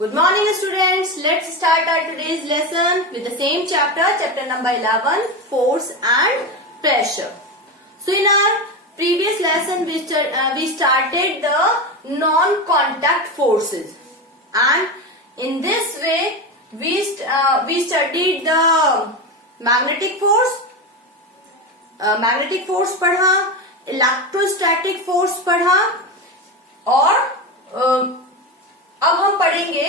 Good morning students. Let's start our today's lesson with the same chapter number 11, force and pressure. So in our previous lesson we started the non-contact forces, and in this way we studied the magnetic force पढ़ा, electrostatic force पढ़ा, और अब हम पढ़ेंगे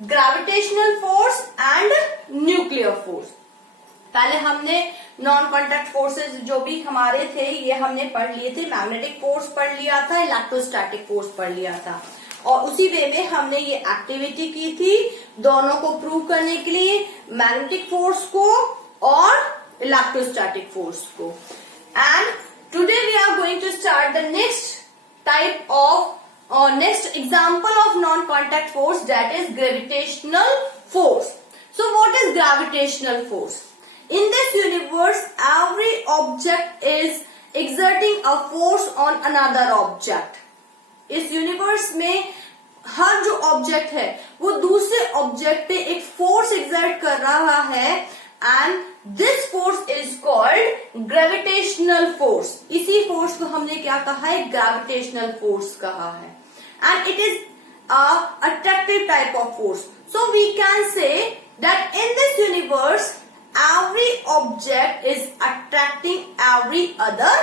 gravitational force and nuclear force. पहले हमने non contact forces जो भी हमारे थे ये हमने पढ़ लिए थे, मैग्नेटिक फोर्स पढ़ लिया था, इलेक्ट्रोस्टैटिक फोर्स पढ़ लिया था, और उसी वे में हमने ये एक्टिविटी की थी दोनों को प्रूव करने के लिए, मैग्नेटिक फोर्स को और इलेक्ट्रोस्टैटिक फोर्स को। And today we are going to start the next type of next example of non-contact force, that is gravitational force. So what is gravitational force? In this universe every object is exerting a force on another object. इस universe में हर जो object है वो दूसरे object पे एक force exert कर रहा है, and this force is called gravitational force. इसी फोर्स को हमने क्या कहा है? ग्रेविटेशनल फोर्स कहा है, and it is a attractive type of force. So we can say that in this universe every object is attracting every other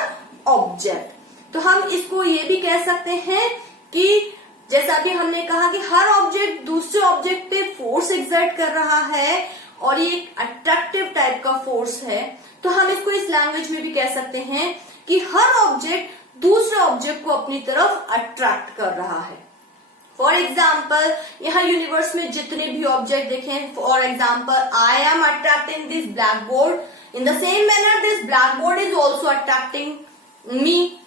object. तो हम इसको ये भी कह सकते हैं कि जैसा कि हमने कहा कि हर ऑब्जेक्ट दूसरे ऑब्जेक्ट पे फोर्स एक्सर्ट कर रहा है और ये एक अट्रैक्टिव टाइप का फोर्स है, तो हम इसको इस लैंग्वेज में भी कह सकते हैं कि हर ऑब्जेक्ट दूसरे ऑब्जेक्ट को अपनी तरफ अट्रैक्ट कर रहा है। फॉर एग्जाम्पल यहाँ यूनिवर्स में जितने भी ऑब्जेक्ट देखें, for example I am attracting this black board, in the same manner this black board is also attracting me,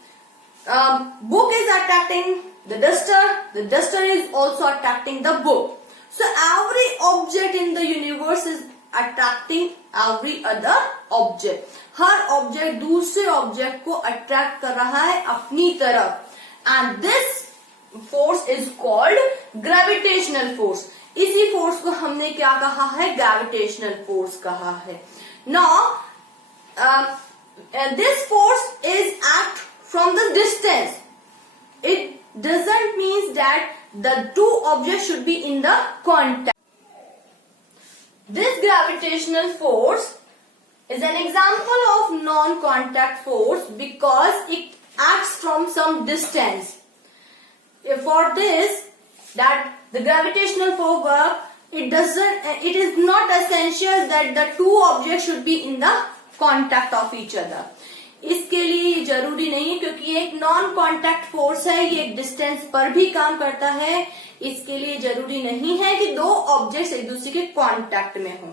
book is attracting the duster is also attracting the book. So every object in the universe is attracting every other object. Her object दूसरे object को attract कर रहा है अपनी तरफ, and this force is called gravitational force. इसी force को हमने क्या कहा है? ग्रेविटेशनल फोर्स कहा है। Now this force is act from the distance. It doesn't mean that the two objects should be in the contact. This gravitational force is an example of non-contact force because it acts from some distance. For this, that the gravitational force work, it is not essential that the two objects should be in the contact of each other. इसके लिए जरूरी नहीं है, क्योंकि ये एक non contact force है, ये एक डिस्टेंस पर भी काम करता है। इसके लिए जरूरी नहीं है कि दो ऑब्जेक्ट्स एक दूसरे के कांटेक्ट में हों,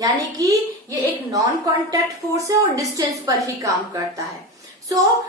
यानी कि ये एक नॉन कॉन्टैक्ट फोर्स है और डिस्टेंस पर ही काम करता है। So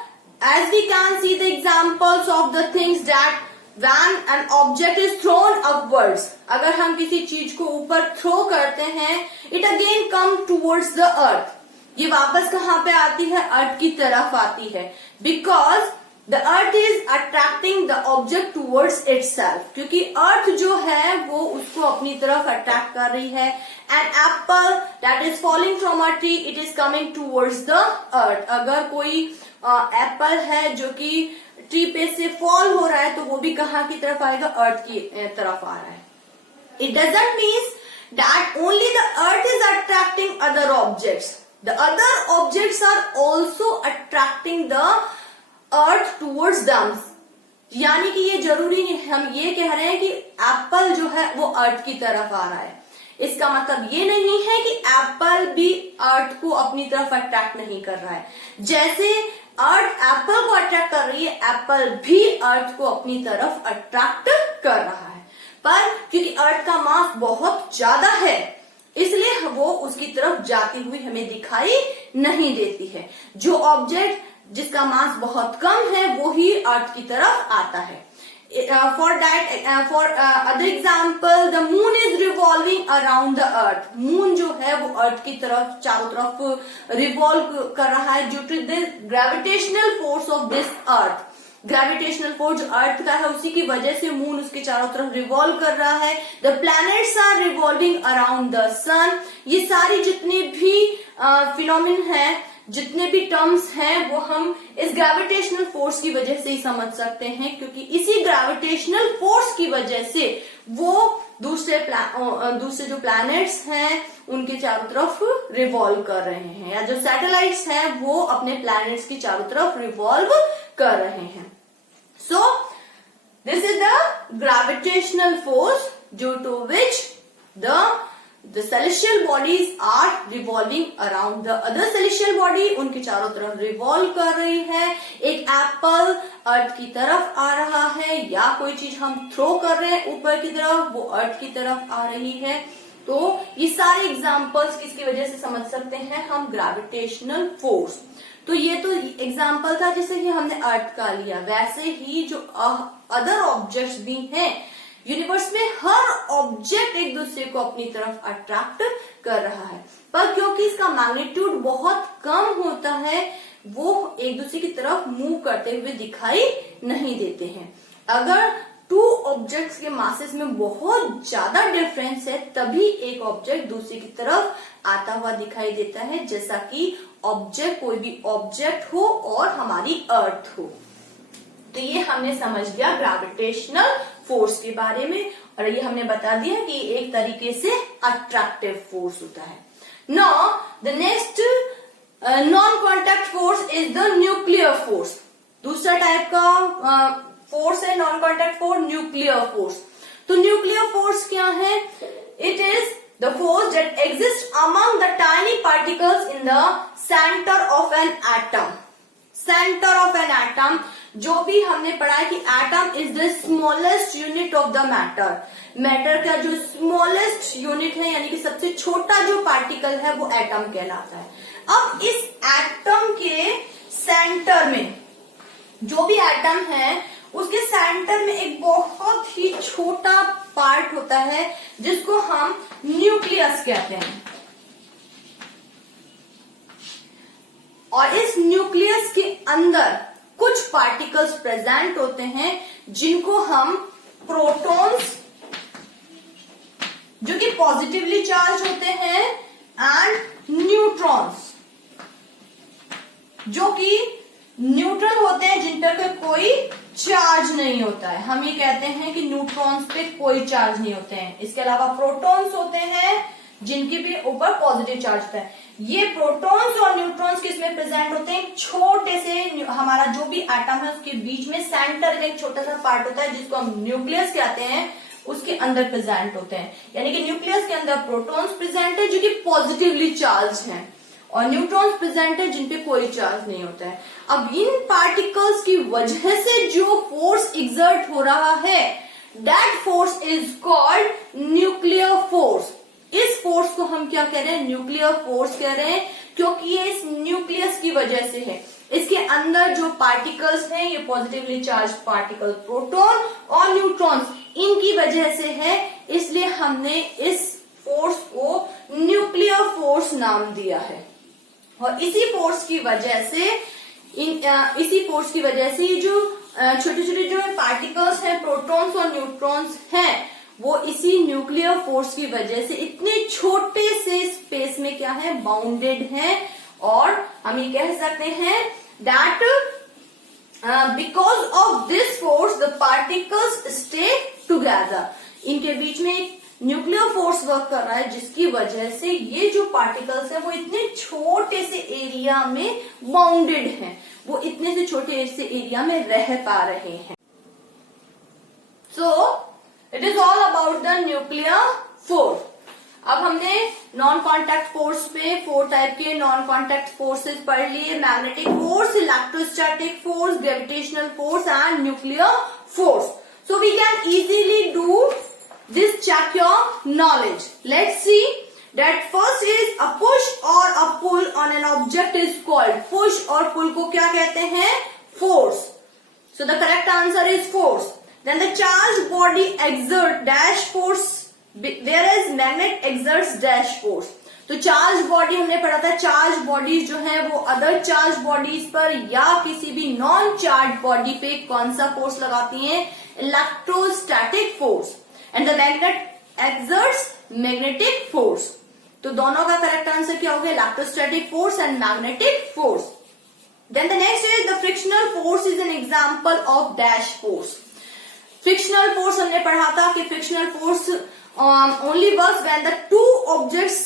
as we can see the examples of the things that when an object is thrown upwards, अगर हम किसी चीज को ऊपर थ्रो करते हैं, it again come towards the earth. ये वापस कहाँ पे आती है? अर्थ की तरफ आती है, because the earth is attracting the object towards itself, क्योंकि अर्थ जो है वो उसको अपनी तरफ अट्रैक्ट कर रही है। An apple that is falling from a tree, it is coming towards the earth. अगर कोई एप्पल है जो कि ट्री पे से फॉल हो रहा है, तो वो भी कहाँ की तरफ आएगा? अर्थ की तरफ आ रहा है। It doesn't means that only the earth is attracting other objects. The other objects are also attracting the earth towards them. यानी कि ये जरूरी नहीं, हम ये कह रहे हैं कि एप्पल जो है वो अर्थ की तरफ आ रहा है, इसका मतलब ये नहीं है कि एप्पल भी अर्थ को अपनी तरफ अट्रैक्ट नहीं कर रहा है। जैसे अर्थ एप्पल को अट्रैक्ट कर रही है, एप्पल भी अर्थ को अपनी तरफ अट्रैक्ट कर रहा है, पर क्योंकि अर्थ का मास बहुत ज्यादा है इसलिए वो उसकी तरफ जाती हुई हमें दिखाई नहीं देती है। जो ऑब्जेक्ट जिसका मास बहुत कम है वो ही अर्थ की तरफ आता है। For other example, the moon is revolving around the earth. Moon जो है वो अर्थ की तरफ चारों तरफ रिवॉल्व कर रहा है due to the gravitational force of this earth. Gravitational force जो अर्थ का है उसी की वजह से मून उसके चारों तरफ रिवॉल्व कर रहा है। The planets are revolving around the sun. ये सारी जितने भी फिनोमिन हैं, जितने भी टर्म्स हैं, वो हम इस ग्रेविटेशनल फोर्स की वजह से ही समझ सकते हैं, क्योंकि इसी ग्रेविटेशनल फोर्स की वजह से वो दूसरे जो प्लैनेट्स हैं उनके चारों तरफ रिवॉल्व कर रहे हैं, या जो सैटेलाइट्स हैं वो अपने प्लैनेट्स की चारों तरफ रिवॉल्व कर रहे हैं। So this is the gravitational force due to which the celestial bodies are revolving around the other celestial body, उनके चारों तरफ रिवॉल्व कर रही है। एक एप्पल अर्थ की तरफ आ रहा है, या कोई चीज हम थ्रो कर रहे हैं ऊपर की तरफ, वो अर्थ की तरफ आ रही है। तो ये सारे एग्जाम्पल्स किसकी वजह से समझ सकते हैं हम? Gravitational force. तो ये तो एग्जाम्पल था जैसे कि हमने अर्थ का लिया, वैसे ही जो अदर ऑब्जेक्ट्स भी हैं यूनिवर्स में, हर ऑब्जेक्ट एक दूसरे को अपनी तरफ अट्रैक्ट कर रहा है, पर क्योंकि इसका मैग्नीट्यूड बहुत कम होता है वो एक दूसरे की तरफ मूव करते हुए दिखाई नहीं देते हैं। अगर टू ऑब्जेक्ट्स के मासेस में बहुत ज्यादा डिफरेंस है तभी एक ऑब्जेक्ट दूसरे की तरफ आता हुआ दिखाई देता है, जैसा कि ऑब्जेक्ट कोई भी ऑब्जेक्ट हो और हमारी अर्थ हो। तो ये हमने समझ लिया ग्रेविटेशनल फोर्स के बारे में, और ये हमने बता दिया कि एक तरीके से अट्रैक्टिव फोर्स होता है। Now the next non contact force is the nuclear force. दूसरा टाइप का फोर्स है non contact force, nuclear force. तो न्यूक्लियर फोर्स क्या है? It is the force that exist among the tiny particles in the centre of an atom. Centre of an atom, जो भी हमने पढ़ा है कि atom is the smallest unit of the matter. Matter का जो स्मॉलेस्ट यूनिट है, यानी कि सबसे छोटा जो पार्टिकल है, वो एटम कहलाता है। अब इस एटम के सेंटर में, जो भी एटम है उसके सेंटर में एक बहुत ही छोटा पार्ट होता है जिसको हम न्यूक्लियस कहते हैं। और इस न्यूक्लियस के अंदर कुछ पार्टिकल्स प्रेजेंट होते हैं जिनको हम प्रोटॉन्स, जो कि पॉजिटिवली चार्ज होते हैं, एंड न्यूट्रॉन्स, जो कि न्यूट्रल होते हैं, जिन पर कोई चार्ज नहीं होता है। हम ये कहते हैं कि न्यूट्रॉन्स पे कोई चार्ज नहीं होते हैं। इसके अलावा प्रोटॉन्स होते हैं जिनके भी ऊपर पॉजिटिव चार्ज होता है। ये प्रोटॉन्स और न्यूट्रॉन्स किसमें प्रेजेंट होते हैं? छोटे से, हमारा जो भी एटम है उसके बीच में सेंटर में एक छोटा सा पार्ट होता है जिसको हम न्यूक्लियस कहते हैं, उसके अंदर प्रेजेंट होते हैं। यानी कि न्यूक्लियस के अंदर प्रोटॉन्स प्रेजेंट है जो कि पॉजिटिवली चार्ज हैं, और न्यूट्रॉन्स प्रेजेंट है जिनपे कोई चार्ज नहीं होता है। अब इन पार्टिकल्स की वजह से जो फोर्स एक्सर्ट हो रहा है, that force is called nuclear force. इस फोर्स को हम क्या कह रहे हैं? न्यूक्लियर फोर्स कह रहे हैं, क्योंकि ये इस न्यूक्लियस की वजह से है। इसके अंदर जो पार्टिकल्स हैं, ये पॉजिटिवली चार्ज पार्टिकल प्रोटॉन और न्यूट्रॉन्स, इनकी वजह से है, इसलिए हमने इस फोर्स को न्यूक्लियर फोर्स नाम दिया है। और इसी फोर्स की वजह से ये जो छोटे छोटे जो पार्टिकल्स हैं, प्रोटॉन्स और न्यूट्रॉन्स हैं, वो इसी न्यूक्लियर फोर्स की वजह से इतने छोटे से स्पेस में क्या है? बाउंडेड हैं। और हम ये कह सकते हैं that because of this force the particles stay together. इनके बीच में एक न्यूक्लियर फोर्स वर्क कर रहा है जिसकी वजह से ये जो पार्टिकल्स हैं वो इतने छोटे से एरिया में बाउंडेड हैं, वो इतने से छोटे से एरिया में रह पा रहे हैं। So it is all about the nuclear force. अब हमने नॉन कॉन्टैक्ट फोर्स पे 4 टाइप के नॉन कॉन्टैक्ट फोर्सेस पढ़ लिए: magnetic force, electrostatic force, gravitational force and nuclear force. So we can easily do this, check your knowledge. Let's see that first is a push or a pull on an object is called, push और pull को क्या कहते हैं? Force. So the correct answer is force. Then the charged body exert dash force, whereas magnet exerts dash force. तो charge body हमने पढ़ा था, charge bodies जो है वो अदर चार्ज बॉडीज पर या किसी भी नॉन चार्ज बॉडी पे कौन सा फोर्स लगाती हैं? Electrostatic force. And the magnet exerts magnetic force. तो दोनों का करेक्ट आंसर क्या हो गया? Electrostatic force and magnetic force. Then the next is the frictional force is an example of dash force. Frictional force हमने पढ़ा था कि frictional force only works when the two objects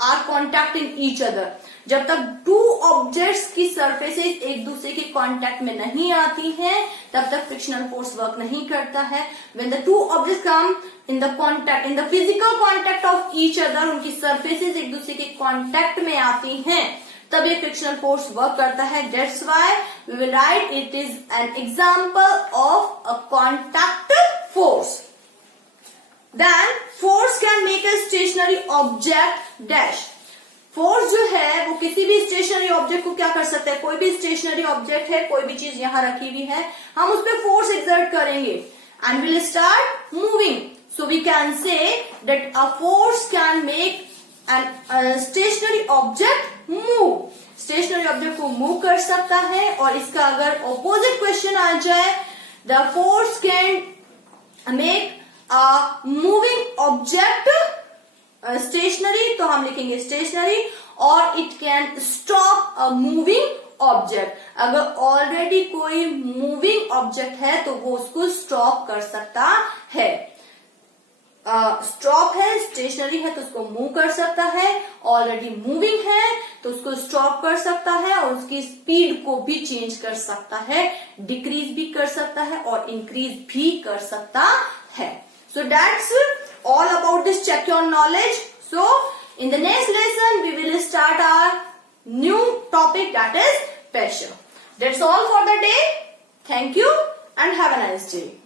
are contact in each other. जब तक two objects की surfaces एक दूसरे के कांटेक्ट में नहीं आती हैं तब तक फ्रिक्शनल फोर्स वर्क नहीं करता है। When the two objects come in the contact, in the physical contact of each other, उनकी सरफेसेस एक दूसरे के कॉन्टैक्ट में आती हैं तब ये फ्रिक्शनल फोर्स वर्क करता है। That's why we will write it is an example of a contact force. Then force can make a stationary object dash. Force जो है वो किसी भी स्टेशनरी ऑब्जेक्ट को क्या कर सकता है? कोई भी स्टेशनरी ऑब्जेक्ट है, कोई भी चीज यहां रखी हुई है, हम उस पर फोर्स एक्सर्ट करेंगे and will start moving. So we can say that a force can make an stationary object move. Stationary object को मूव कर सकता है। और इसका अगर ऑपोजिट क्वेश्चन आ जाए, the force can make a moving object stationary, तो हम लिखेंगे स्टेशनरी। और it can stop a moving object. अगर ऑलरेडी कोई मूविंग ऑब्जेक्ट है तो वो उसको स्टॉप कर सकता है। स्टॉप है, स्टेशनरी है तो उसको मूव कर सकता है, ऑलरेडी मूविंग है तो उसको स्टॉप कर सकता है और उसकी स्पीड को भी चेंज कर सकता है, डिक्रीज भी कर सकता है और इंक्रीज भी कर सकता है। So that's all about this check your knowledge. So in the next lesson we will start our new topic, that is pressure. That's all for the day. Thank you and have a nice day.